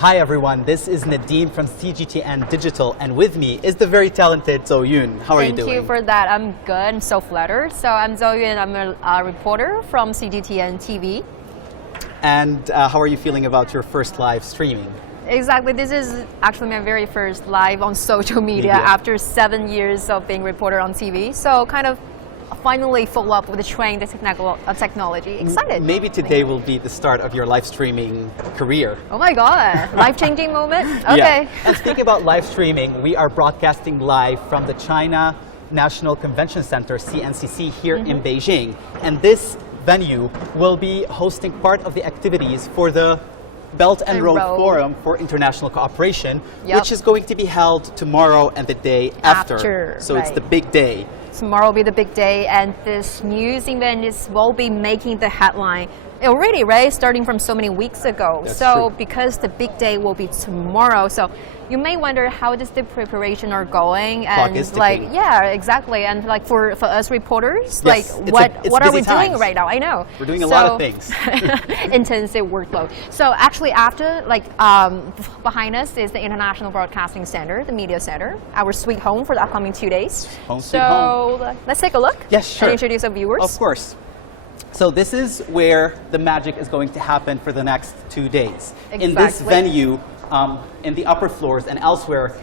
Hi everyone, this is Nadine from CGTN Digital, and with me is the very talented Zo Yoon. How are you doing? Thank you for that. I'm good. I'm so flattered. So I'm Zo Yoon. I'm a reporter from CGTN TV. And how are you feeling about your first live streaming? Exactly. This is actually my very first live on social media after 7 years of being a reporter on TV. So kind of finally follow up with the trend of technology. Excited. Maybe today will be the start of your live streaming career. Oh my God, life-changing moment? Okay. Yeah. And speaking about live streaming, we are broadcasting live from the China National Convention Center, CNCC, here in Beijing. And this venue will be hosting part of the activities for the Belt and Road Forum for International Cooperation, which is going to be held tomorrow and the day after. So it's the big day. Tomorrow will be the big day, and this news event will be making the headline already, right? Starting from so many weeks ago. That's so true. Because the big day will be tomorrow, so you may wonder how does the preparation are going, Clock is ticking. Exactly, and like for us reporters, Yes, what are we times. doing right now? I know We're doing a lot of things. Intensive workload. So actually, after behind us is the International Broadcasting Center, the media center, our sweet home for the upcoming 2 days. Home sweet home. So let's take a look. Yes, sure. And introduce our viewers. Of course. So this is where the magic is going to happen for the next 2 days. Exactly. In this venue, in the upper floors and elsewhere,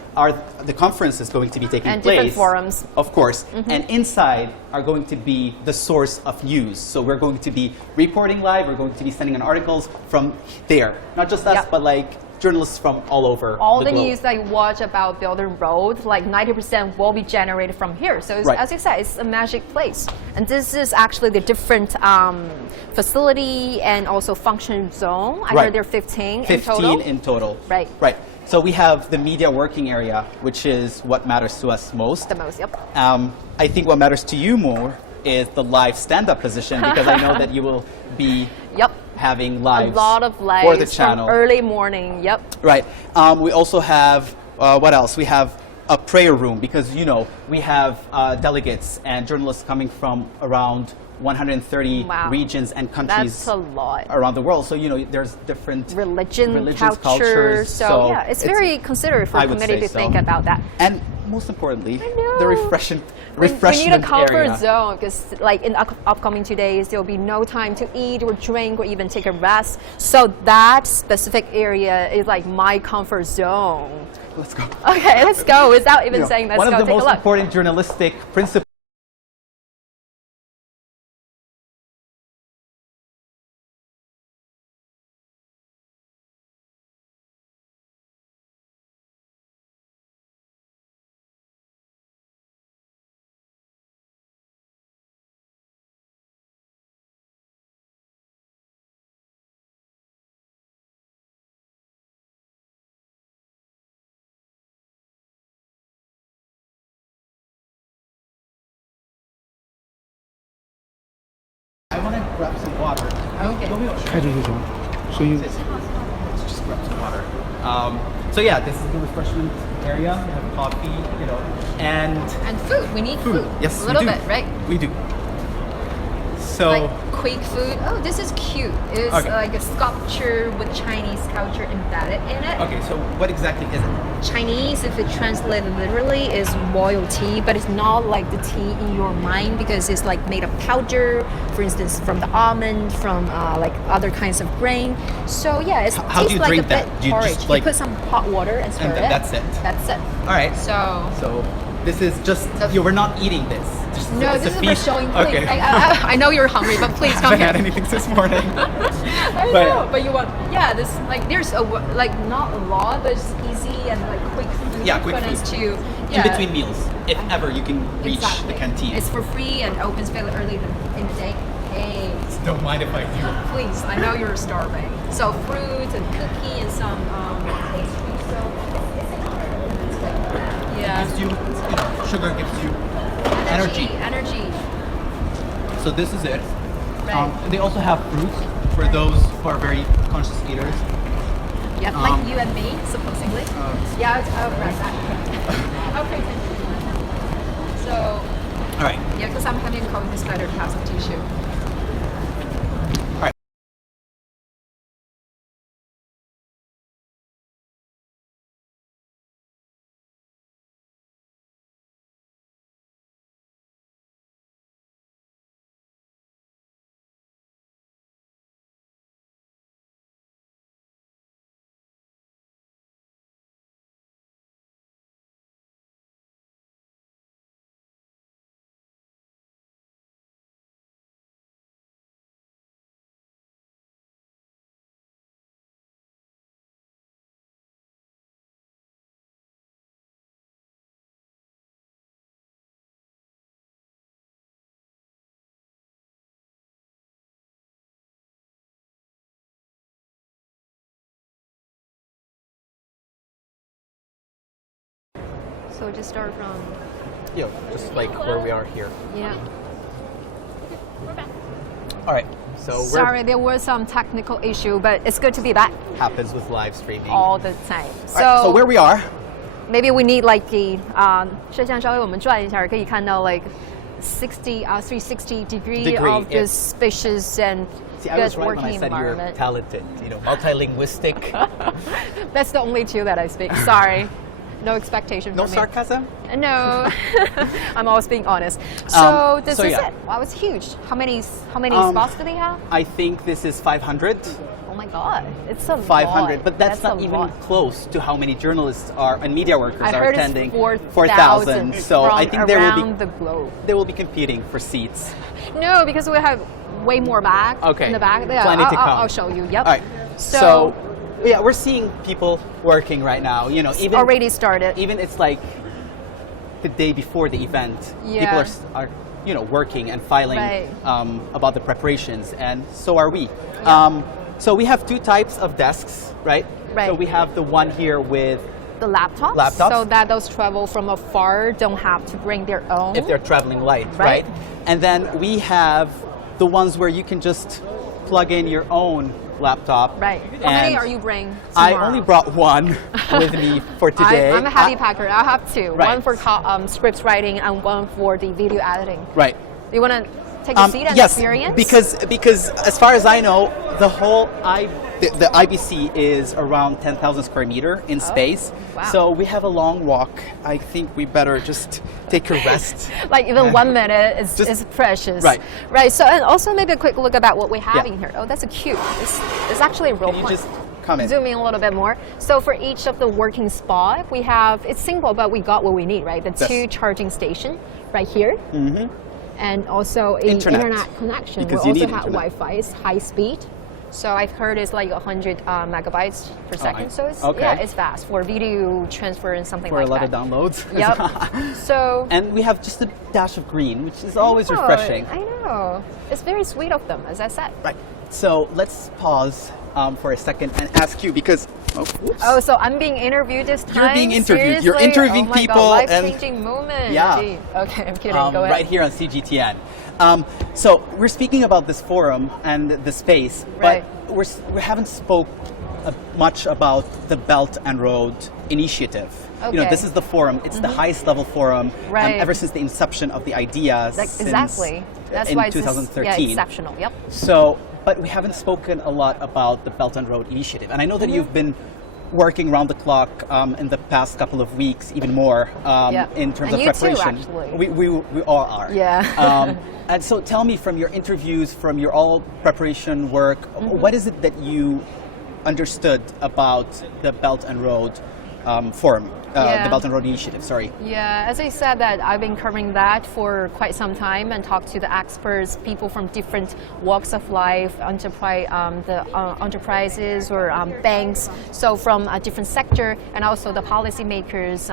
the conference is going to be taking and place. Different forums. Of course. And inside are going to be the source of news. So we're going to be reporting live, we're going to be sending in articles from there. Not just us, but like journalists from all over all the globe. news that you watch about Belt and Road, like 90% will be generated from here. So as you said, it's a magic place. And this is actually the different facility and also function zone. I heard there are 15 in total. 15 in total. Right. Right. So we have the media working area, which is what matters to us most. The most, yep. I think what matters to you more is the live stand-up position, because I know that you will be having lives, a lot of lives for the channel from early morning. Right. We also have what else? We have a prayer room, because we have delegates and journalists coming from around 130 regions and countries. That's a lot. Around the world. So there's different religions, cultures. So yeah, it's very considerate for a committee to think about that. And most importantly, the refreshment we need a comfort area. zone, because like in upcoming 2 days, there will be no time to eat or drink or even take a rest. So that specific area is like my comfort zone. Let's go. Okay, let's go. Without even saying, let's go. One of the take most a look. important journalistic principles. I want to grab some water. Okay. 开着就行，声音。 Let's just grab some water. So yeah, this is the refreshment area. We have coffee, and food. We need food. Yes, a little we do. bit, right? We do. So like quick food. Oh, this is cute. It's like a sculpture with Chinese culture embedded in it. okay, so what exactly is it? Chinese, if it translated literally, is royalty, but it's not like the tea in your mind, because it's like made of powder, for instance, from the almond, from like other kinds of grain. So yeah, it How do tastes you like drink a that? bit Do you porridge. just, like- you put some hot water and stir it. That's it. That's it. All right. So this is just we're not eating this. no, it's this a is for feast. showing. Please. Okay. I know you're hungry, but please I come haven't here. had anything this morning. I know, but you want, this like there's like not a lot, but it's easy and like quick food. Yeah, quick but food. it's to In between meals, if ever you can reach the canteen. It's for free and opens fairly early in the day. Hey, Don't mind if I do. please, I know you're starving. So fruits and cookie and some pastry. So Gives you, sugar gives you energy. Energy. So this is it. Right. They also have fruits for those who are very conscious eaters. Yep, like you and me, supposedly. I'll grab that. I'll pay attention. So, All right. yeah, because I'm having cold, it's better to have some tissue. So just start from, just like where we are here. yeah. All right. So Sorry, there was some technical issue, but it's good to be back happens with live streaming. all the time. All right, so where we are, maybe we need like a 摄像稍微我们转一下，可以看到 like 360 degree of this spacious and see, I good was right when I working said you're environment. talented, multilinguistic. That's the only two that I speak. Sorry. No expectation No from sarcasm? me. No. I'm always being honest. So this is yeah. it. Wow, it's huge. How many spots do they have? I think this is 500. Oh my god. It's a 500, lot. but that's not a even lot. close to how many journalists are and media workers I are heard attending. It's 4,000. So from I think there will around be the globe. they will be competing for seats. No, because we have way more back in the back. Yeah, Plenty to come. I'll show you. Yep. All right. So yeah, we're seeing people working right now. Even already started. Even it's like the day before the event. Yeah. People are working and filing about the preparations, and so are we. Yeah. So we have two types of desks, right? Right. So we have the one here with the laptops, so that those travel from afar don't have to bring their own. If they're traveling light, right? And then we have the ones where you can just plug in your own laptop. Right. How many are you bringing I tomorrow? only brought one with me for today. I'm a heavy packer. I have two. Right. One for scripts writing and one for the video editing. Right. Do you want to take a seat and yes, experience? because as far as I know, the whole the IBC is around 10,000 square meter in space. Wow. So we have a long walk. I think we better just take a rest. Like even 1 minute is precious. Right. Right. So and also maybe a quick look about what we have in here. Oh, that's a cube. It's actually a real Can you point. just come in? Zoom in a little bit more. So for each of the working spot, we have, it's simple, but we got what we need, right? The two charging station right here. Mm-hmm. And also an internet connection. Because we you also need have Wi-Fi, it's high speed. So I've heard it's like 100 megabytes per second. So it's it's fast for video transfer and something like that. For a lot of downloads. Yep. So and we have just a dash of green, which is always refreshing. I know. It's very sweet of them, as I said. Right. So let's pause for a second and ask you because. Oh, so I'm being interviewed this time? You're being interviewed. Seriously? You're interviewing people. God, life-changing moment. Yeah. Gee. Okay, I'm kidding. Go ahead. Right here on CGTN. So we're speaking about this forum and the space, but we haven't spoke much about the Belt and Road Initiative. Okay. This is the forum. It's the highest level forum ever since the inception of the idea. Exactly. That's in why 2013. exceptional. Yep. So, but we haven't spoken a lot about the Belt and Road Initiative, and I know that you've been working around the clock in the past couple of weeks, even more in terms of preparation. Too, actually. We all are. Yeah. And so, tell me from your interviews, from your all preparation work, what is it that you understood about the Belt and Road Forum? The Belt and Road Initiative, sorry. Yeah, as I said, that I've been covering that for quite some time and talked to the experts, people from different walks of life, enterprises or banks, so from a different sector, and also the policymakers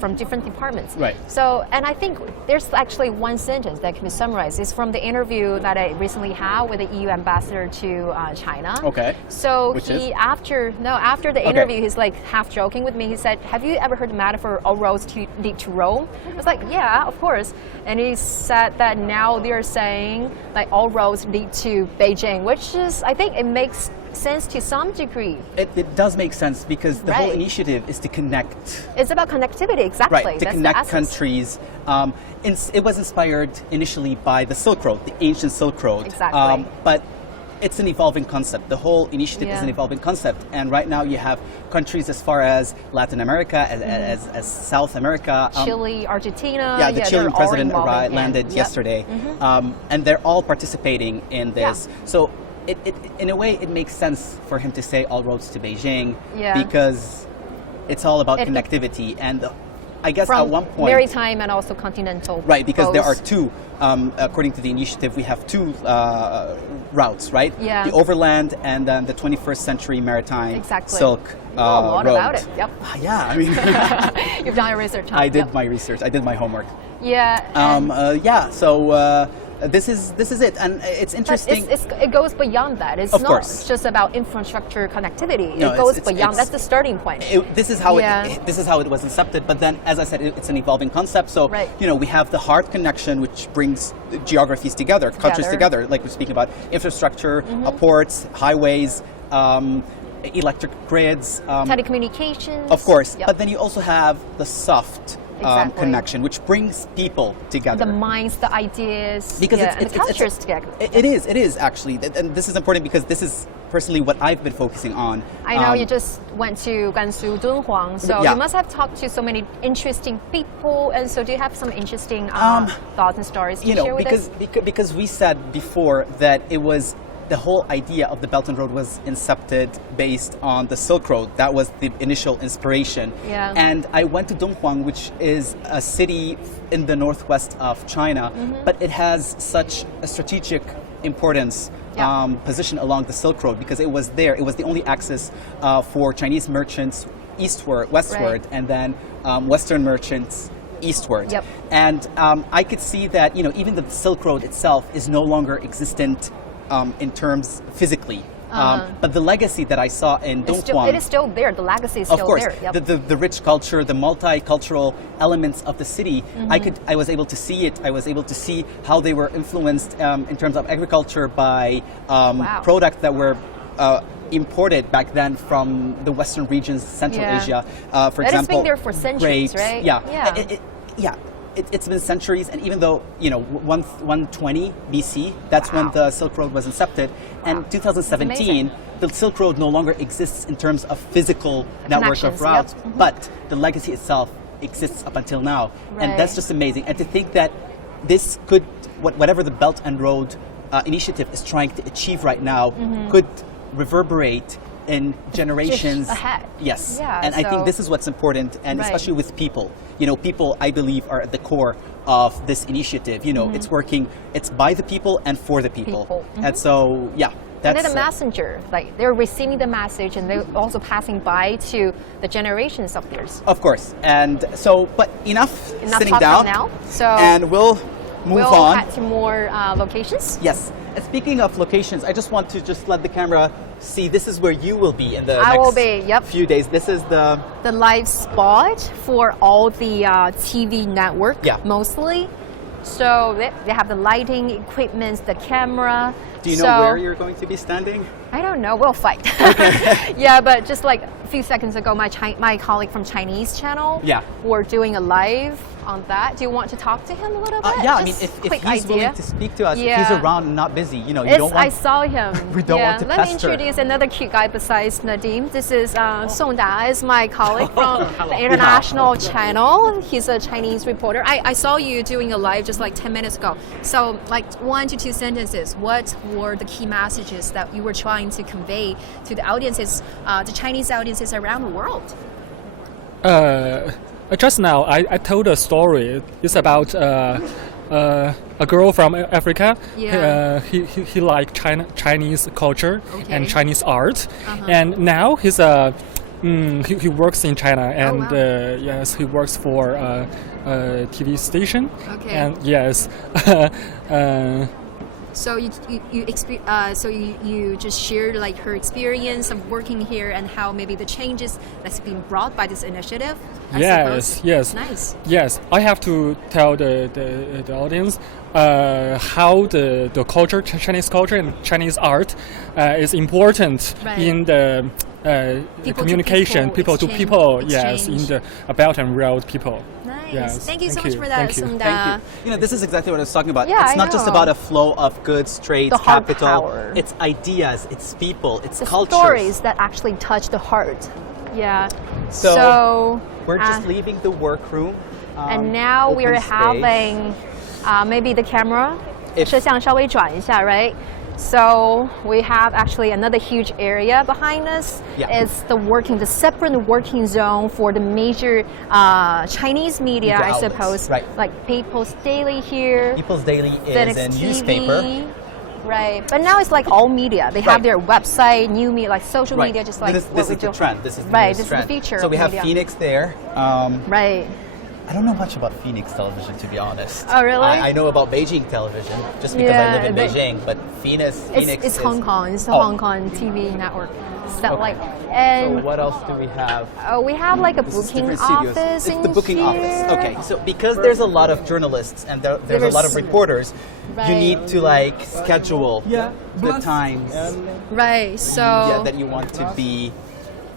from different departments. Right. So, and I think there's actually one sentence that can be summarized. It's from the interview that I recently had with the EU ambassador to China. Okay. So after the interview, he's like half joking with me. He said, "Have you ever heard the metaphor all roads lead to Rome?" I was like, "Yeah, of course." And he said that now they're saying like all roads lead to Beijing, which is, I think it makes sense to some degree. It does make sense because the whole initiative is to connect. It's about connectivity, exactly. Right, to connect countries. It was inspired initially by the Silk Road, the ancient Silk Road. Exactly. But it's an evolving concept. The whole initiative is an evolving concept. And right now you have countries as far as Latin America, as South America. Chile, Argentina. Yeah, the Chilean president landed yesterday. And they're all participating in this. So it in a way, it makes sense for him to say all roads to Beijing because it's all about connectivity. And I guess from at one point, maritime and also continental. Right, because there are two. According to the initiative, we have two routes, right? Yeah. The overland and then the 21st century maritime Silk you know a lot road. about it. Yep. Yeah, I mean, you've done your research. Huh? I did my research. I did my homework. Yeah. So this is it, and it's interesting. But it goes beyond that. It's Of not course. just about infrastructure connectivity. No, it goes it's- beyond. That's the starting point. This is how Yeah. this is how it was incepted. But then, as I said, it's an evolving concept. So Right. we have the hard connection, which brings geographies together, countries together. Like we're speaking about infrastructure, ports, highways, electric grids, Telecommunications. of course. Yep. But then you also have the soft Exactly. connection, which brings people together. the minds, the ideas, Because and the cultures together. It is actually, and this is important because this is personally what I've been focusing on. I know you just went to Gansu, Dunhuang, so Yeah. you must have talked to so many interesting people. And so, do you have some interesting thoughts and stories to share with us? because we said before that it was the whole idea of the Belt and Road was incepted based on the Silk Road. That was the initial inspiration. Yeah. And I went to Dunhuang, which is a city in the northwest of China, but it has such a strategic importance. Yeah. Position along the Silk Road because it was there. It was the only access for Chinese merchants westward, and then Western merchants eastward. Yep. And I could see that even the Silk Road itself is no longer existent in terms physically. But the legacy that I saw in Dunhuang, It is still there. The legacy is of still course, there. Yep. the rich culture, the multicultural elements of the city, I was able to see it. I was able to see how they were influenced in terms of agriculture by Wow. products that were imported back then from the Western regions, Central Yeah. Asia. For It has example, been there for centuries, grapes. right? Yeah, Yeah. It's been centuries, and even though 120 BC, that's when Wow. the Silk Road was incepted, and 2017, the Silk Road no longer exists in terms of physical network of connections, routes, yep. but the legacy itself exists up until now, and Right. that's just amazing. And to think that this could, whatever the Belt and Road initiative is trying to achieve right now, could reverberate in generations ahead. Yes, Yeah, and I think so- this is what's important, and Right. especially with people. People I believe are at the core of this initiative. It's working. It's by the people and for the people. And so, yeah, And that's they're the messenger. Like they're receiving the message, and they're also passing by to the generations of theirs. of course. And so, but enough sitting talk down. now. So and we'll move we'll on. head to more locations. Yes. And speaking of locations, I just want to just let the camera see. This is where you will be in the I next will be, yep. few days. This is the live spot for all the TV network, Yeah. mostly. So they have the lighting, equipment, the camera. Do you know where you're going to be standing? I don't know. We'll fight. Yeah, but just like a few seconds ago, my colleague from Chinese channel were doing a live on that. Do you want to talk to him a little bit? Yeah, I mean, Just if quick he's idea. willing to speak to us, if Yeah. he's around and not busy, you don't want. I saw him. We don't want to Let me pester. introduce another cute guy besides Nadim. This is Song Da, is my colleague from the international channel. He's a Chinese reporter. I saw you doing a live just like 10 minutes ago. So like 1 to 2 sentences. What were the key messages that you were trying to convey to the audiences, the Chinese audiences around the world? Just now, I told a story. It's about a girl from Africa. Yeah. He liked Chinese culture Okay. and Chinese art, and now he's he works in China, and wow. yes, he works for a TV station. Okay. And yes, So you just shared like her experience of working here and how maybe the changes that's been brought by this initiative. I yes, suppose. yes, Nice. yes. I have to tell the audience how the culture, Chinese culture and Chinese art, is important Right. in the communication, people to people. Yes, in the Belt and Road people. Nice. Yes, Thank you so thank much you, for that, thank you. Song Da. Thank you. This is exactly what I was talking about. Yeah, it's I not just know. about a flow of goods, trades, The hard capital. power. It's ideas, it's people, it's The cultures. stories that actually touch the heart. Yeah. So, we're just leaving the workroom. And now open we're space. having maybe the camera. If- 摄像稍微转一下, right? So we have actually another huge area behind us. Yeah. It's the separate working zone for the major Chinese media, I outlets, suppose. right. Like People's Daily here. People's Daily FedEx is a TV, newspaper. Right, but now it's like all media. They have Right. their website, new media, like social Right. media, just like this what is we the do. trend. This is the Right, newest this is the trend. feature So of we have media. Phoenix there. Right. I don't know much about Phoenix television, to be honest. Oh, really? I know about Beijing television, just because I live in Beijing, but Phoenix it's is... Hong Kong. It's the Oh. Hong Kong TV network. Satellite. So And what else do we have? we have like a This is booking different studios. office It's in the booking here. office. Okay, so because there's a lot of journalists and there's a lot of reporters, you need to like schedule the times Right, so... that you want to be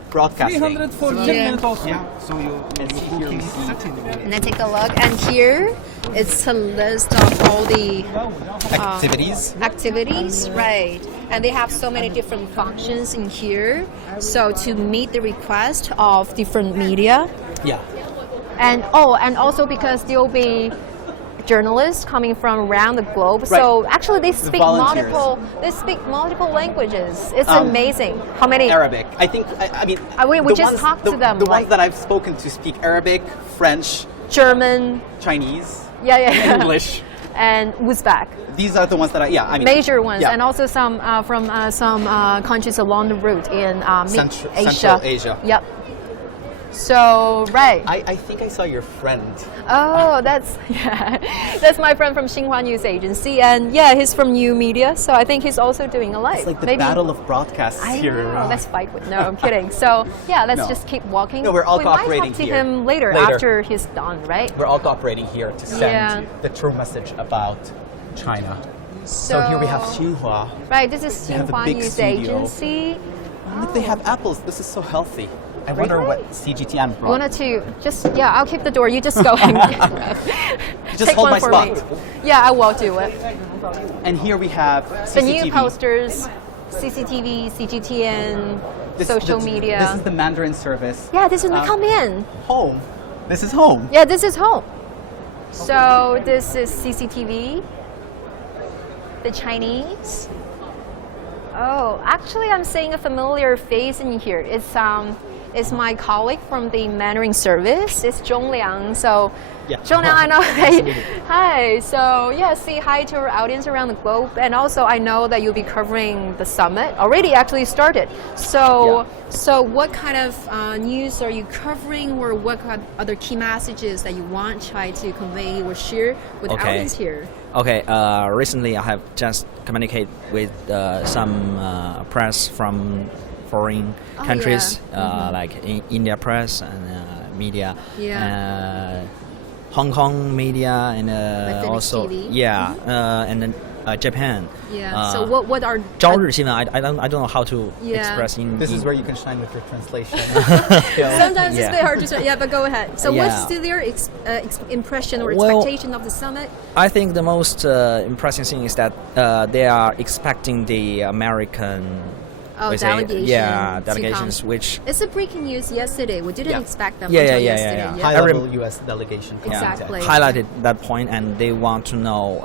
broadcasting. 314 minutes also. Yeah, so you can see here we see And then take a look, and here it's a list of all the activities, right? And they have so many different functions in here. So to meet the request of different media, Yeah. and also because there'll be journalists coming from around the globe. So actually, they speak volunteers. multiple languages. It's amazing. How many? Arabic. I think. I mean. we just talked to them. The like ones that I've spoken to speak Arabic, French, German. Chinese, Yeah. English. And Uzbek. These are the ones that I mean Major ones, yeah. and also some from some countries along the route in Central Asia. Yep. So right. I think I saw your friend. Oh, that's that's my friend from Xinhua News Agency, and he's from New Media. So I think he's also doing a live. It's like the Maybe, battle of broadcasts I here. know. Let's fight with. No, I'm kidding. So let's No. just keep walking. No, we're all we might cooperating talk to here. him later after he's done, right? We're all cooperating here to send Yeah. the true message about China. So here we have Xinhua. Right. This is They have a Xinhua big News studio. Agency. Look, they have apples. This is so healthy. I wonder Really? what CGTN brought. Wanted to just I'll keep the door. You just go and Just take hold one my for spot. me. Yeah, I will do it. And here we have CCTV. The new posters, CCTV, CGTN, social media. This is the Mandarin service. Yeah, this is come in. Home. This is home. Yeah, this is home. So this is CCTV. The Chinese. Oh, actually, I'm seeing a familiar face in here. It's my colleague from the Mandarin service. It's Zhong Liang. So, Yeah. Zhong Liang, I know. Absolutely. Hi. So, say hi to our audience around the globe. And also, I know that you'll be covering the summit. Already actually started. So, what kind of news are you covering, or what kind of other key messages that you want to try to convey or share with the audience here? Okay, recently I have just communicated with some press from foreign countries, like India press and media, Hong Kong media, and also TV. and then Japan. Yeah. So what are 朝日新闻? I don't know how to Yeah. express in. This is where you can shine with your translation. sometimes it's Yeah. a bit hard to say. Yeah, but go ahead. So Yeah. what's their impression or Well, expectation of the summit? I think the most impressive thing is that they are expecting the American Delegation. Yeah, to delegations, come. which It's a breaking news yesterday. We didn't Yeah. expect them Yeah, until yeah, yeah, yesterday. yeah. High Every- level U.S. delegation. from Exactly. CGTN. highlighted that point, and they want to know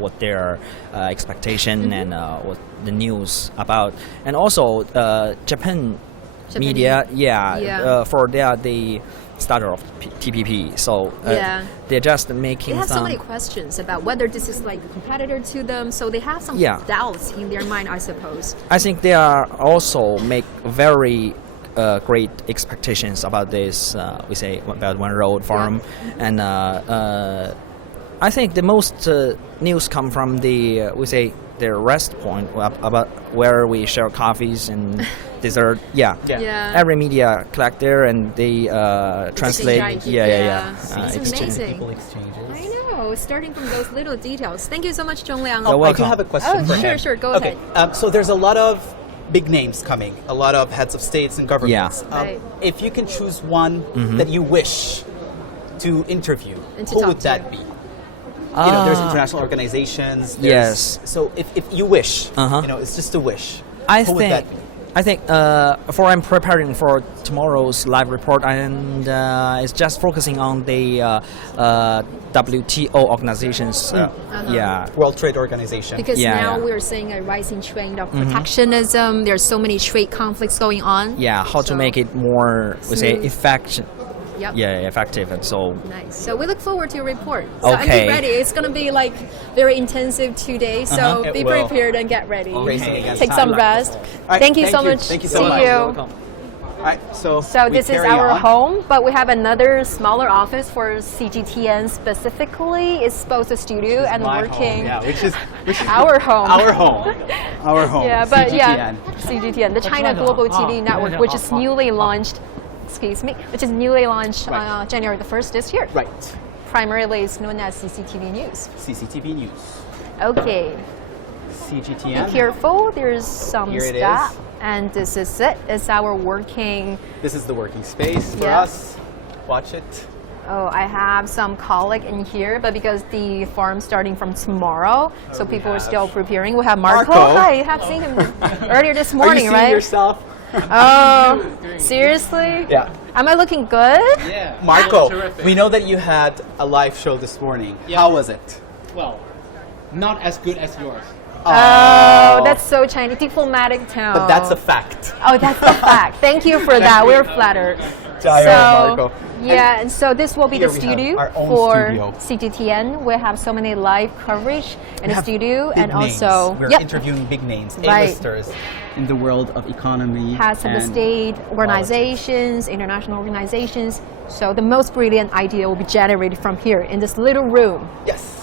what their expectation and what the news about, and also Japan media. Yeah. For the starter of TPP, so they're just making They have so some. many questions about whether this is like a competitor to them, so they have some doubts in their mind, I suppose. I think they are also make very great expectations about this. We say about One Road Forum, and I think the most news come from the we say the rest point about where we share coffees and dessert. Yeah. Every media collect there and they translate. Exchange. It's exchange. amazing. People exchanges. I know, starting from those little details. Thank you so much, Zhong Liang. You're I do welcome. have a question for him. Sure, go Okay, ahead. so there's a lot of big names coming, a lot of heads of states and governments. Right. If you can choose one that you wish to interview, And to who talk would to. that be? There's international organizations. Yes. So if you wish, it's just a wish. Who would that be? I think I'm preparing for tomorrow's live report, and it's just focusing on the WTO organizations. World Trade Organization. Because Yeah, now yeah. we're seeing a rising trend of protectionism. There's so many trade conflicts going on. Yeah, how to So- make it more, we say, Smooth. effective. Yep. Yeah, effective, and so. Nice. So we look forward to your report. So and Okay. be ready. It's going to be like very intensive 2 days. So It be will. prepared and get ready. Racing against Take time. some rest. All right, thank you so much. Thank you so See much. you. Welcome. All right, so we this is carry our on. home, but we have another smaller office for CGTN specifically. It's both a studio and My working. home, yeah, which is Our home. Our home. Our home. Yeah, but CGTN. yeah, CGTN, the China Global TV Network, which is newly launched. Excuse me, which is newly launched Right. January the 1st this year. Right. Primarily, it's known as CCTV News. CCTV News. Okay, CGTN. be careful. There's some Here it stuff, is. and this is it. It's our working. This is the working space for Yeah. us. Watch it. Oh, I have some colleague in here, but because the farm starting from tomorrow, so we people are have still preparing. We have Marco. Marco. Hi, you have seen him earlier this Are morning, you seeing right? yourself? Oh, seriously? Yeah. Am I looking good? Yeah. Marco, Terrific. we know that you had a live show this morning. How was it? Well, not as good as yours. Oh, that's so Chinese, diplomatic tone. But that's a fact. Oh, that's the fact. Thank you for that. We're flattered. Jayo, Marco. Yeah, and so this will be here the we have studio our own for studio. CGTN. We have so many live coverage in the studio, Big and names. also We're yep, interviewing big names, Right. A-listers in the world of economy. heads of the and state, organizations, international organizations. So the most brilliant idea will be generated from here in this little room. Yes.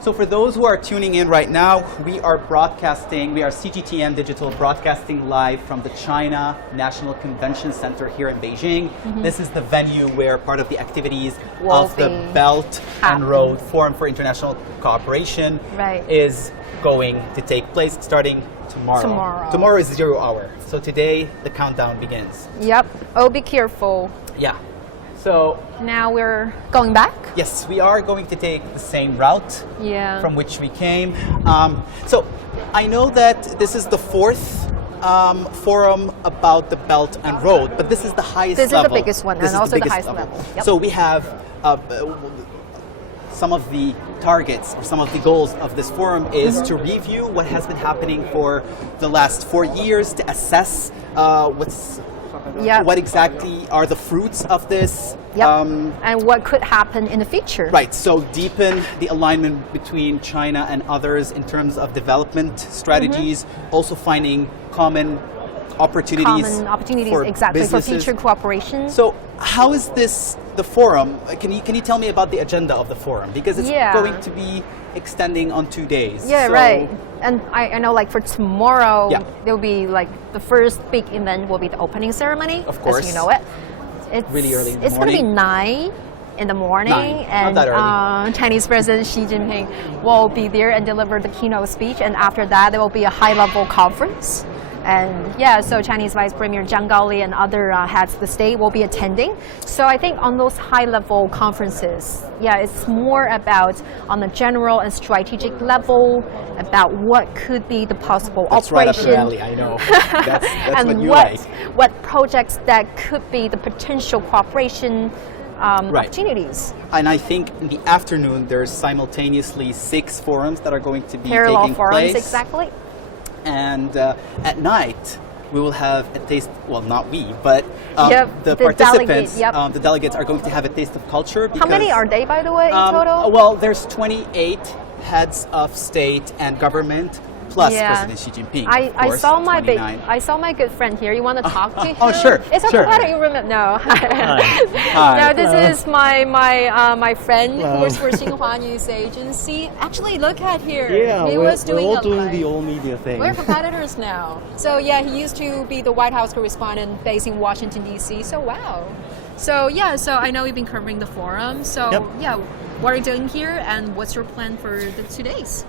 So for those who are tuning in right now, we are CGTN Digital broadcasting live from the China National Convention Center here in Beijing. This is the venue where part of the activities Will of the be Belt and happening. Road Forum for International Cooperation Right. is going to take place starting tomorrow. Tomorrow is 0 hour. So today the countdown begins. Yep. Oh, be careful. Yeah. So Now we're going back. yes, we are going to take the same route Yeah. from which we came. So I know that this is the fourth forum about the Belt and Road, but this is the highest This is the level. biggest one, This and is also the biggest highest level. Yep. So we have some of the targets or some of the goals of this forum is to review what has been happening for the last 4 years, to assess Yep. what exactly are the fruits of this. Yep. And what could happen in the future. Right, so deepen the alignment between China and others in terms of development strategies, also finding common opportunities, Common opportunities, for exactly, businesses. for future cooperation. So how is this, the forum, can you tell me about the agenda of the forum? Because it's Yeah. going to be extending on 2 days. Yeah, So- right. And I know, like for tomorrow, Yeah. there'll be like the first big event will be the opening ceremony. Of course. as you know it. It's Really early in the It's going to be morning. 9 in the morning, 9, not and that early. Chinese President Xi Jinping will be there and deliver the keynote speech. And after that, there will be a high-level conference. And yeah, so Chinese Vice Premier Zhang Gaoli and other heads of the state will be attending. So I think on those high-level conferences, yeah, it's more about on the general and strategic level about what could be the possible That's right up operation. your alley, I know. That's and what you what, like. what projects that could be the potential cooperation Right. opportunities. And I think in the afternoon, there's simultaneously 6 forums that are going to be Parallel taking forums, place. exactly. And at night, we will have a taste, well, not we, but Yep, the the participants, delegate, yep. The delegates are going to have a taste of culture. How many because, are they, by the way, in total? Well, there's 28 heads of state and government, plus Yeah. President Xi Jinping. I of course, saw my 29. I saw my good friend here. You want to talk to him? oh, sure, It's okay. sure. Why don't you remember? No. Hi. No, this is my friend who Hello. works for Xinhua News Agency. Actually, look at here. Yeah, he we're was doing all a doing live- the old media thing. We're competitors now. So yeah, he used to be the White House correspondent based in Washington D.C. So wow. So yeah, so I know you've been covering the forum. So Yep. yeah, what are you doing here, and what's your plan for the 2 days?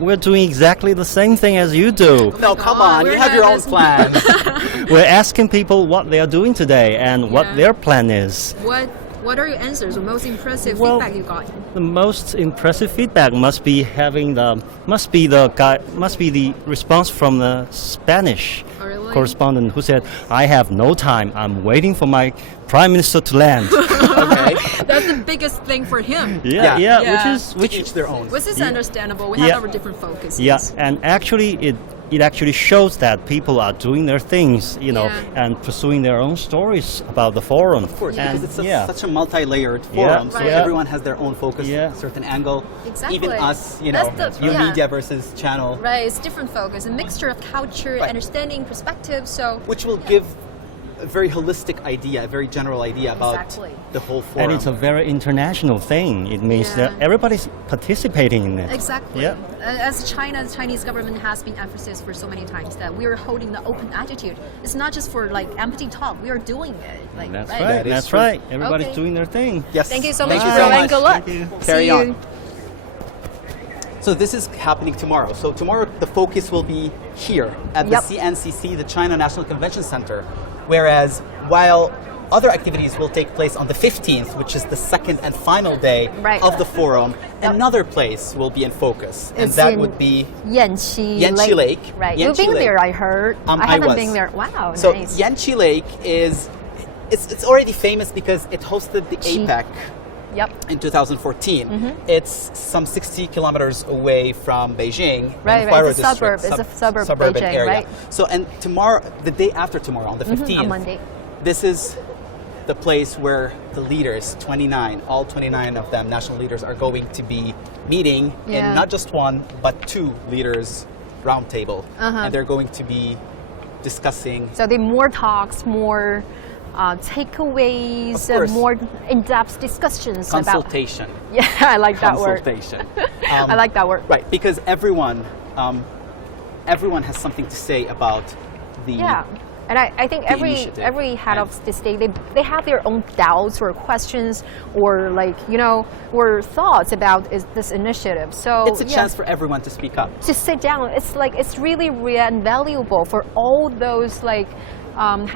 We're doing exactly the same thing as you do. No, come God, on, you we're have your own nervous. plans. We're asking people what they are doing today and what Yeah. their plan is. What are your answers? The most impressive Well, feedback you got? The most impressive feedback must be the response from the Spanish Oh, really? correspondent who said, "I have no time. I'm waiting for my prime minister to land." Okay. That's the biggest thing for him. yeah, Yeah. which Each their own. Which is understandable. We Yeah. have our different focuses. Yeah, and actually it actually shows that people are doing their things, you know, Yeah. and pursuing their own stories about the forum. Of course, and because it's yeah. such a multi-layered Yeah, forum, so right. everyone has their own focus, Yeah. certain angle. Exactly. Even us, you know, That's the- new yeah. media versus channel, Right, it's different focus, a mixture of culture, Right. understanding, perspective. So which will give a very holistic idea, a very general idea about Exactly. the whole forum. And it's a very international thing. It means Yeah. that everybody's participating in it. exactly. Yeah. As China, the Chinese government has been emphasized for so many times that we are holding the open attitude. It's not just for like empty talk. We are doing it. Like, That's right. right. That is That's true. right. Everybody's Okay. doing their thing. Yes. Thank you so much, Thank you Bro, so and much. good luck. Thank you. Carry See on. you. So this is happening tomorrow. So tomorrow the focus will be here at the Yep. CNCC, the China National Convention Center. Whereas while other activities will take place on the 15th, which is the second and final day Right. of the forum, Yep. another place will be in focus. And It's that in would be Yanqi Lake. Right. Yanqi You've been Lake. there, I heard. I I haven't was. been there. Wow, So nice. Yanqi Lake is it's already famous because it hosted the Gee. APEC Yep. in 2014. Mm-hmm. It's some 60 kilometers away from Beijing. in Right, the right. Huairou It's a suburb. district, It's a suburb of suburban Beijing, area. right? So, and tomorrow, the day after tomorrow, on the 15th, on Monday. this is the place where the leaders, 29, all 29 of them, national leaders, are going to be meeting Yeah. in not just one, but two leaders roundtable. Uh-huh. And they're going to be discussing So there are more talks, more takeaways, Of course. more in-depth discussions about. consultation. Yeah, I like that word. Consultation. I like that word. Right, because everyone has something to say about the Yeah. And I think initiative. every head And- of the state, they have their own doubts or questions or like, you know, or thoughts about this initiative. So it's a yeah, chance for everyone to speak up. to sit down. It's like, it's really rare and valuable for all those like,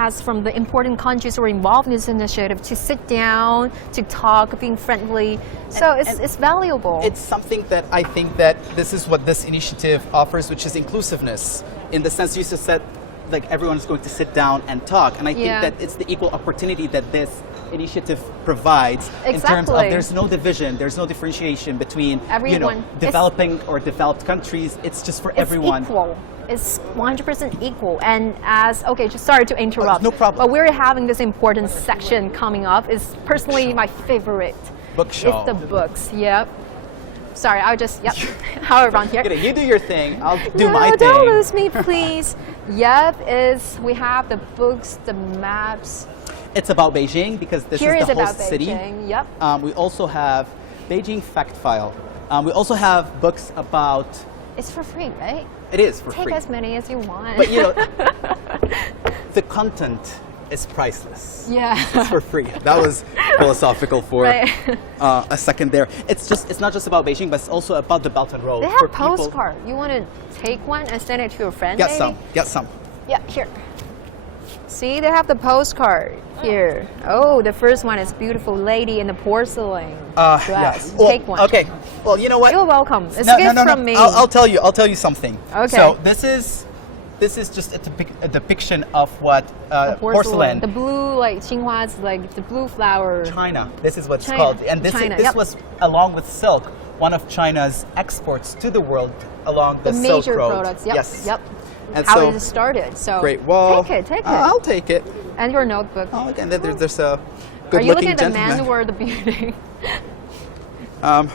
has from the important countries who are involved in this initiative to sit down, to talk, being friendly. So it's valuable. It's something that I think that this is what this initiative offers, which is inclusiveness, in the sense you just said, like everyone is going to sit down and talk. And I think Yeah. that it's the equal opportunity that this initiative provides in terms of Exactly. there's no division, there's no differentiation between Everyone. developing or developed countries. It's just for It's everyone. equal. It's 100% equal. And as, okay, just sorry to interrupt. No problem. But we're having this important section coming up. It's personally my favorite. Bookshelf. It's the books, yep. Sorry, I'll just, yep. How around here. You do your thing, I'll do no, my thing. don't lose me, please. Yep, we have the books, the maps. It's about Beijing because this Here is is the about host city. Beijing, yep. We also have Beijing Fact File. We also have books about. It's for free, right? It is for Take free, as many as you want. but you know, the content is priceless. yeah. It's for free. That was philosophical for Right. a second there. It's not just about Beijing, but it's also about the Belt and Road. They for have people. postcard. You want to take one and send it to your friend? Get maybe? some. Get some. Yeah, here. See, they have the postcard here. Oh, the first one is beautiful lady in the porcelain dress. Yes. Take one. Okay. Well, you know what? You're welcome. It's a gift from me. I'll tell you. I'll tell you something. Okay. So this is just a depiction of what porcelain. The blue, like Xinhua's, like the blue flower. China. This is what's China. called, and this China, this yep. was along with silk, one of China's exports to the world along the Silk major Road. products. Yep. Yes. Yep. And How so, it started. So great. Well, take it. I'll take it. And your notebook. Oh, again, there's a Are good-looking you looking at the gentleman. man or the beauty? All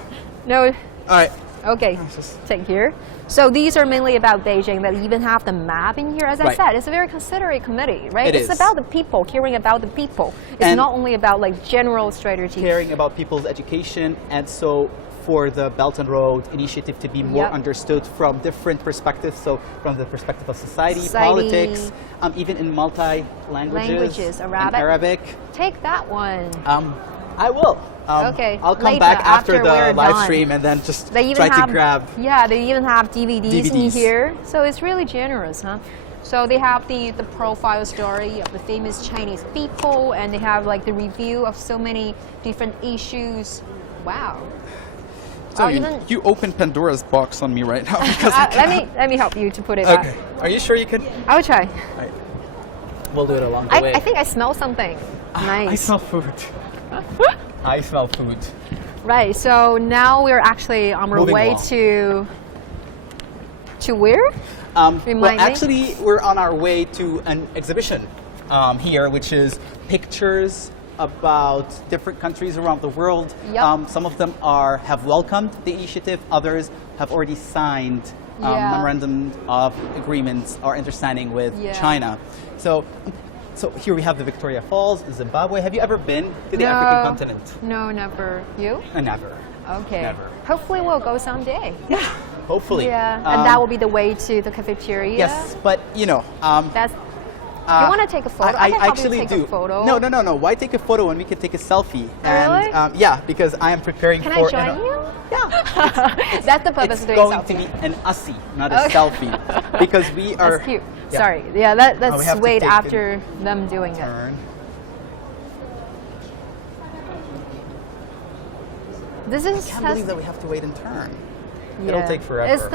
No. right. Okay, take here. So these are mainly about Beijing. That even have the map in here. As I Right. said, it's a very considerate committee, right? It It's is. about the people, caring about the people. It's And not only about like general strategy. Caring about people's education, and so for the Belt and Road initiative to be more Yep. understood from different perspectives. So from the perspective of society, Society. politics, even in multi-languages, Languages, in Arabic. Arabic. Take that one. I will. Okay, I'll come later, back after after the we're live done. stream and then just They even try have to grab. Yeah, they even have DVDs in DVDs. here. So it's really generous, huh? So they have the profile story of the famous Chinese people, and they have like the review of so many different issues. Wow. So even- you open Pandora's box on me right now because let me help you to put it Okay. back. Are you sure you can? I will try. We'll do it along the way. I think I smell something. Nice. I smell food. I smell food. Right. So now we're actually on our Moving way along. to where? Remind well, me. actually, we're on our way to an exhibition here, which is pictures about different countries around the world. Yep. Some of them have welcomed the initiative. Others have already signed Yeah. memorandum of agreements or understanding with Yeah. China. So here we have the Victoria Falls, Zimbabwe. Have you ever been to the African continent? No, never. You? Never. Okay. Never. Hopefully we'll go someday. Yeah. Hopefully. Yeah, and that will be the way to the cafeteria. Yes, but you know. That's. Do you want to take a photo? I can help actually you take do. a photo. No. Why take a photo when we can take a selfie? And Really? yeah, because I am preparing Can for. I join you? Yeah. That's the purpose It's of doing going selfie. to be an USSI, not a Okay. selfie, because we are. That's cute. Yeah. Sorry. Yeah, let's we have to wait take after them doing it. Turn. This is. I can't believe that we have to wait and turn. Yeah. It'll take forever. It's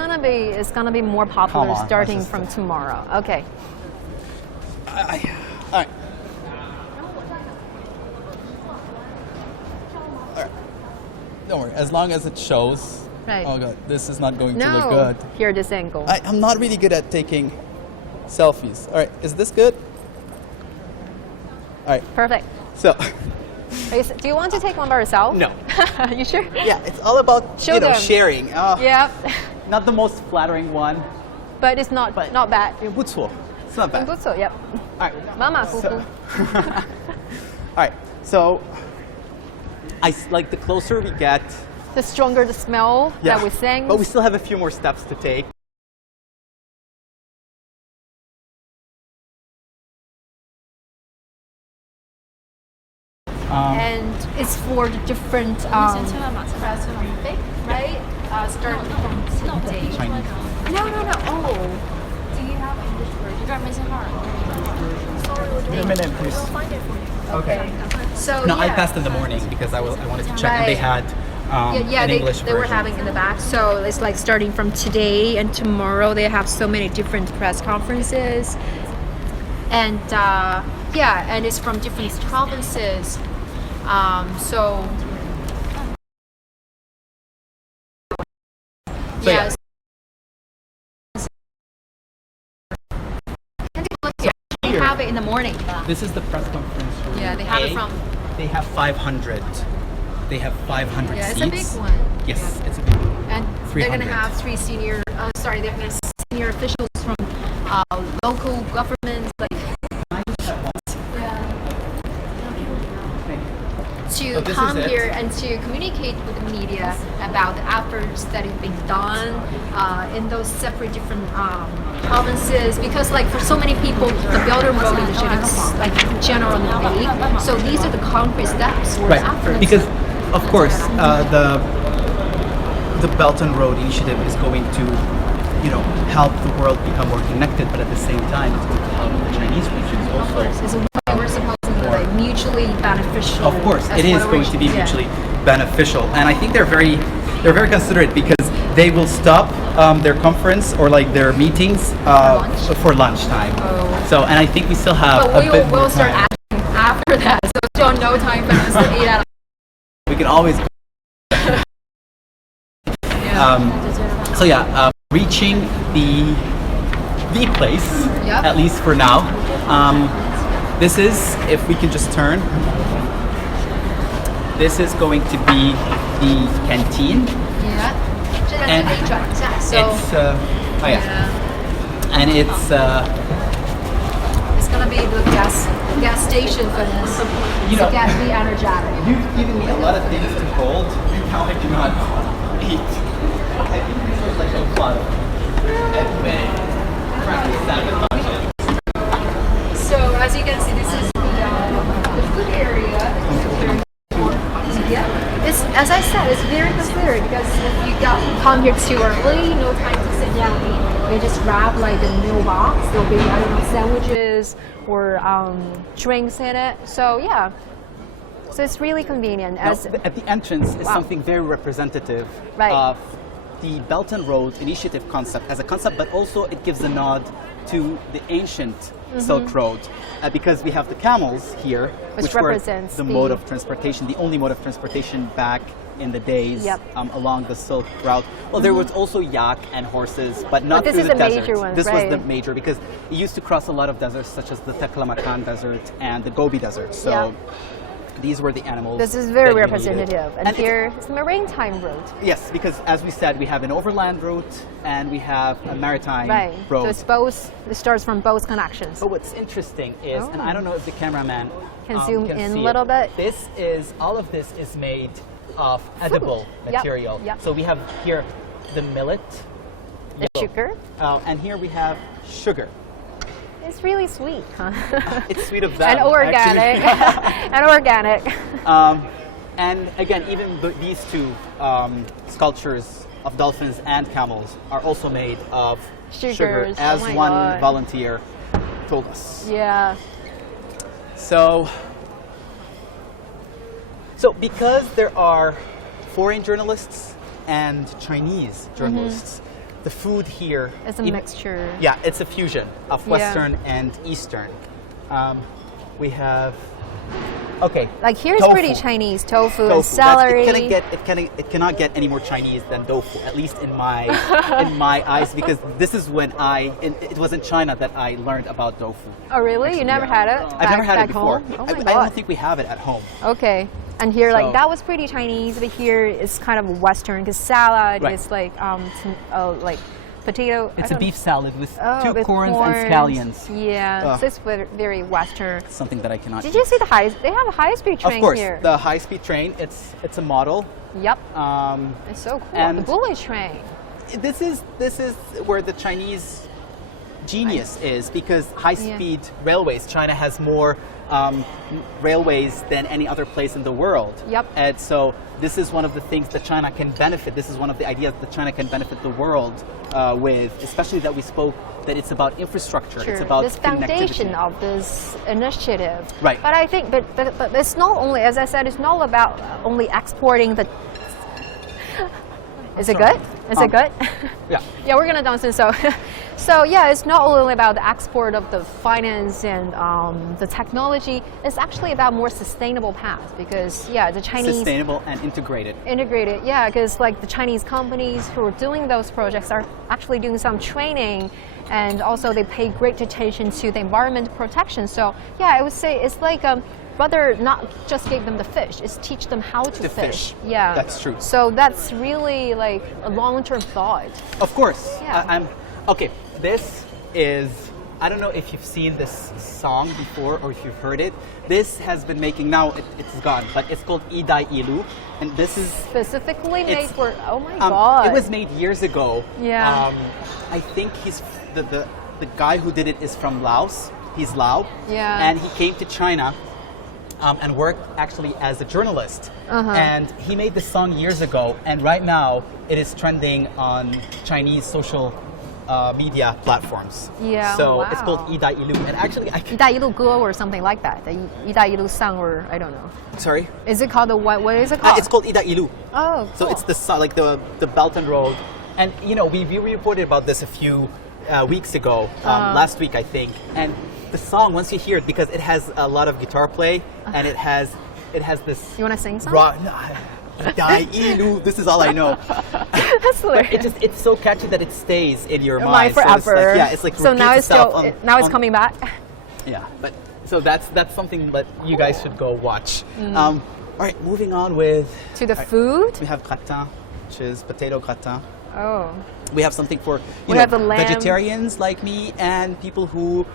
gonna be more popular Come on, starting let's just from do it. tomorrow. Okay. All right. All right. Don't worry. As long as it shows. Right. Oh god, this is not going to look No. good. Here, this angle. I'm not really good at taking selfies. All right, is this good? All right, Perfect. so Do you want to take one by yourself? No. You sure? yeah, it's all about Show them. sharing. Yeah. Not the most flattering one. But it's not bad. 也不错. It's not bad. 不错, yep. All right. 马马虎虎. All right. So, like the closer we get, The stronger the smell that we sing. but we still have a few more steps to take. And it's for the different restaurant, right? Starting from today. Chinese. No. Oh. Do you have English version? Wait a minute, please. Find it for you. Okay. So No, I yeah. passed in the morning because I wanted to check, and they Right. had Yeah, an English they were version. having in the back. So it's like starting from today and tomorrow, they have so many different press conferences. And and it's from different provinces. So So, yeah. yes. They have it in the morning. This is the press conference room. Yeah, they have it A. from. They have 500. They have 500 Yeah, it's seats. a big one. Yes, it's a big one. And they're going to 300. have they're going to have senior officials from local governments, like to So this come is it. here and to communicate with the media about the efforts that have been done in those separate different provinces. Because, like, for so many people, the Belt and Road Initiative is like generally vague. So these are the concrete steps towards Right, efforts. because of course the Belt and Road Initiative is going to, help the world become more connected, but at the same time, it's going to help the Chinese regions also. It's a way we're supposed to be like mutually beneficial. Of course, That's it is what going we're- to be yeah. mutually beneficial, and I think they're very considerate because they will stop their conference or like their meetings for lunchtime. Oh. So, and I think we still have But a bit more we'll start time. acting after that, so still no time for us to eat at. We can always. Reaching the place, Yep. at least for now. This is, if we can just turn. This is going to be the canteen. Yeah. 这个 And 可以转一下 so It's and it's it's gonna be the gas station for us You to know- get me energetic. you've given me a lot of things to hold. Now I cannot eat. I think this was like a club. So as you can see, this is the food area. Yeah, it's as I said, it's very considerate because if you come here too early, no time to sit down and eat. They just grab like the meal box. There'll be sandwiches or drinks in it. So yeah, so it's really convenient. Now, As at the entrance is Wow. something very representative Right. of the Belt and Road Initiative concept as a concept, but also it gives a nod to the ancient Silk Road, because we have the camels here, Which were represents the the- mode of transportation, the only mode of transportation back in the days Yep. along the Silk Route. Well, there was also yak and horses, but not this through is the the desert. major one, This was the right. major because it used to cross a lot of deserts, such as the Taklamakan Desert and the Gobi Desert. So Yeah. these were the animals. This is very that you representative. needed. And here is the maritime road. Yes, because as we said, we have an overland route and we have a maritime Right. road. So it's both, it starts from both connections. But what's interesting is, and I don't know if the cameraman Can zoom in a see little it, bit. all of this is made of edible Yep, material. yep. So we have here the millet, The sugar. and here we have sugar. It's really sweet, huh? It's sweet of that. And organic. And organic. And again, even these two sculptures of dolphins and camels are also made of sugar, Sugars, oh as my one God. volunteer told us. Yeah. So because there are foreign journalists and Chinese journalists, the food here It's a mixture. Yeah, it's a fusion of Yeah. Western and Eastern. We have Like here's tofu. pretty Chinese tofu, and Tofu. celery. It cannot get any more Chinese than tofu, at least in my eyes, because this is when it was in China that I learned about tofu. Oh really? You never had it? I've never had it back before. home? Oh my I God. don't think we have it at home. Okay. And here, So- like that was pretty Chinese, but here it's kind of Western because salad Right. is like like potato. It's a beef salad with two with corns and scallions. Yeah, Ugh. so it's very Western. Something that I cannot. Did you see the high? They have a high-speed train Of course, here. the high-speed train. It's a model. Yep, Um, it's so cool. and- The bullet train. this is where the Chinese genius is, because high-speed railways. China has more railways than any other place in the world. Yep. And so this is one of the things that China can benefit. This is one of the ideas that China can benefit the world with, especially that we spoke that it's about infrastructure. It's about this foundation connectivity. of this initiative. Right. But I think, but it's not only, as I said, it's not about only exporting the. Is it good? Is it good? Yeah. Yeah, we're gonna dance soon. So yeah, it's not only about the export of the finance and the technology. It's actually about more sustainable path because the Chinese Sustainable and integrated. integrated. Yeah, because like the Chinese companies who are doing those projects are actually doing some training, and also they pay great attention to the environment protection. So yeah, I would say it's like rather not just give them the fish, it's teach them how to fish. Yeah, That's true. So that's really like a long-term thought. Of course. Yeah. Okay, this is, I don't know if you've seen this song before or if you've heard it. This has been making, now it's gone, but it's called Idai Ilu. And this is, Specifically made It's- for, oh my God. it was made years ago. Yeah. I think the guy who did it is from Laos. He's Lao. Yeah. And he came to China and worked actually as a journalist. And he made this song years ago, and right now it is trending on Chinese social media platforms. Yeah, So it's called wow. Idai Ilu. And actually, 一带一路歌 or something like that. The 一带一路 song or I don't know. sorry? Is it called the what is it called? It's called Idai Ilu. Oh, So cool. it's like the Belt and Road. And you know, we reported about this a few weeks ago, last week I think. And the song, once you hear it, because it has a lot of guitar play and it has this You want to sing some? raw. Idai Ilu. This is all I know. That's hilarious. It's so catchy that it stays in your Mine mind. So it's forever. like, it's like so now repeats it's still itself now it's on- coming back. Yeah, but so that's something that you guys should go watch. All right, moving on with To the food. we have gratin, which is potato gratin. Oh, We have something for We have the lamb. vegetarians like me and people who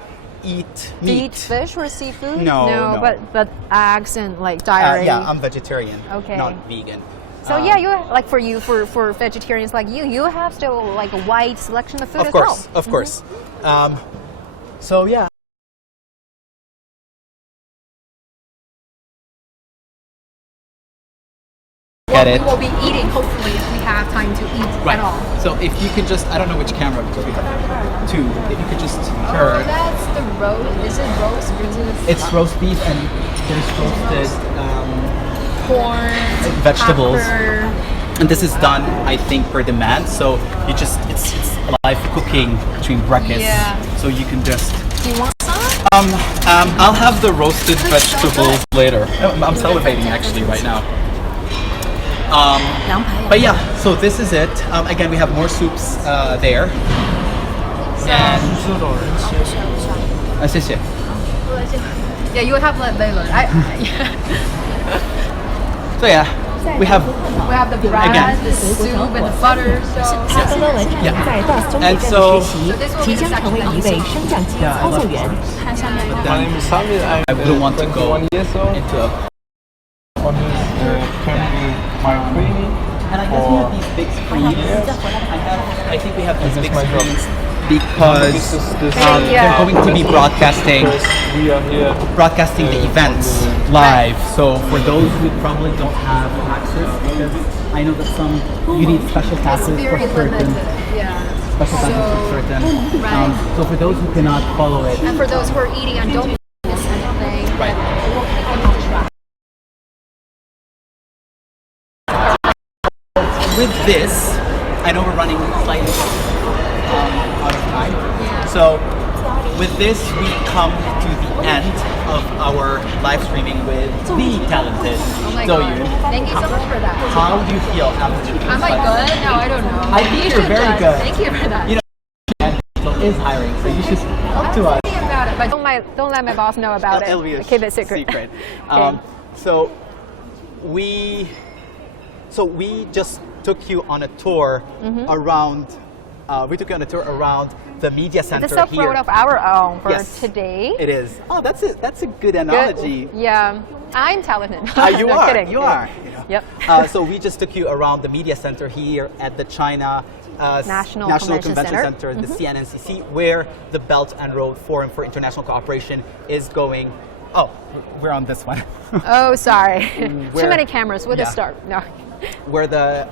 eat do you meat. eat fish or seafood? No, no. but eggs and like dairy. Yeah, I'm vegetarian, Okay. not vegan. So yeah, you like for vegetarians like you have still like a wide selection of food Of as course, well. of course. So yeah. Get it. We will be eating hopefully if we have time to eat Right. at all. So if you could just, I don't know which camera because we have two. If you could just turn. That's the roast. Is it roast? Is it It's roast beef and there's roasted corn, vegetables. pepper? And this is done, I think, per demand. So you just, it's live cooking between breakfasts. Yeah. So you can just, Do you want some? I'll have the roasted vegetables later. I'm salivating actually right now. But yeah, so this is it. Again, we have more soups there. And 谢谢. Yeah, you have that later. So yeah, we have the bread, Again. the soup, and the butter. So 下课论文题在 DOS 终点站的学习，即将成为一位升降机操作员。 My name is Sami. I'm I wouldn't want to go 21 years old. into a... On this currently my training And I guess we have these big screens. I think we have these big screens because they're going to be broadcasting we are here. the events live. So for those who probably don't have access, because I know that some you need special passes for certain special passes for certain. So for those who cannot follow it, and for those who are eating and don't miss anything. right. With this, I know we're running slightly out of time. So with this, we come to the end of our live streaming with the talented Zoyu. Thank you so much for that. How do you feel after? Am I good? No, I don't know. I think you're should very judge. good. Thank you for that. You know, is hiring, so you should talk to us. Tell me about it, but don't let my boss know about It'll be it. a Keep it secret. Okay. So we just took you on a tour around. We took you on a tour around the media center It's a here. photo of our own for Yes, today. It is. Oh, that's it. That's a good analogy. Yeah, I'm talented. You No, are. kidding, You kidding. are. Yep. So we just took you around the media center here at the China National Convention Convention Center, the CNNCC, where the Belt and Road Forum for International Cooperation is going. Oh, we're on this one. Oh, sorry. Where- Too many cameras. We'll just Yeah. start. No. Where the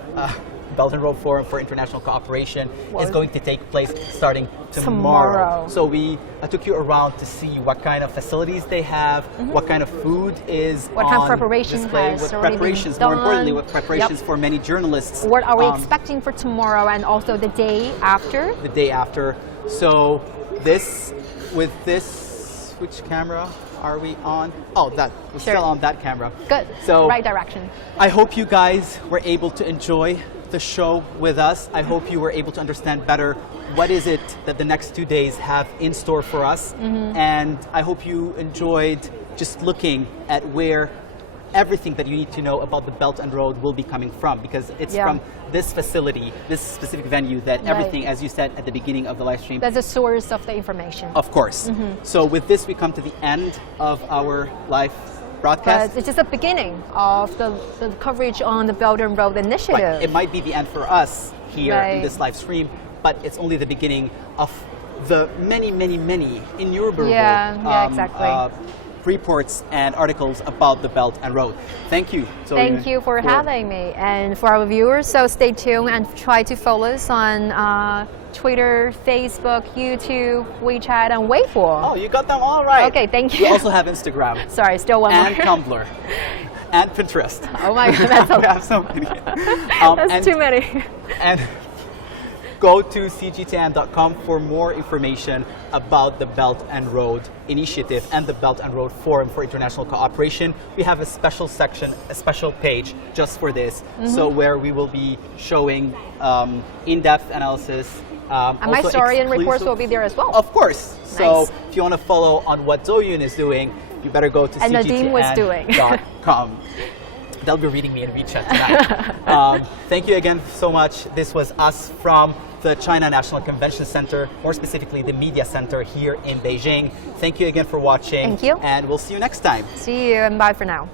Belt and Road Forum for International Cooperation is going to take place starting tomorrow. So we took you around to see what kind of facilities they have, what kind of food is What kind of on preparation display, has what already been preparations, more done. importantly, what preparations for many journalists. What are we um, expecting for tomorrow and also the day after? the day after. So this, with this, which camera are we on? Oh, that, we're Sure. still on that camera. Good. So Right direction. I hope you guys were able to enjoy the show with us. I hope you were able to understand better what is it that the next 2 days have in store for us. And I hope you enjoyed just looking at where everything that you need to know about the Belt and Road will be coming from, because it's Yeah. from this facility, this specific venue, that Right. everything, as you said at the beginning of the live stream, That's the source of the information. of course. So with this, we come to the end of our live broadcast. But it's just the beginning of the coverage on the Belt and Road Initiative. Right. It might be the end for us here in Right. this live stream, but it's only the beginning of the many, many, many innumerable Yeah, exactly. reports and articles about the Belt and Road. Thank you. Thank you for having me. And for our viewers, so stay tuned and try to follow us on Twitter, Facebook, YouTube, WeChat, and Weibo. Oh, you got them all right. Okay, thank you. We also have Instagram Sorry, still one and more. Tumblr and Pinterest. Oh my God, that's We have so many. That's and- too many. And go to CGTN.com for more information about the Belt and Road Initiative and the Belt and Road Forum for International Cooperation. We have a special section, a special page just for this, so where we will be showing in-depth analysis. And my also story and reports exclusive- will be there as well. Of course. So Nice. if you want to follow on what Zoyun is doing, you better go to And Nadine was doing. CGTN.com. They'll be reading me in WeChat tonight. Thank you again so much. This was us from the China National Convention Center, more specifically the Media Center here in Beijing. Thank you again for watching. Thank you. And we'll see you next time. See you and bye for now.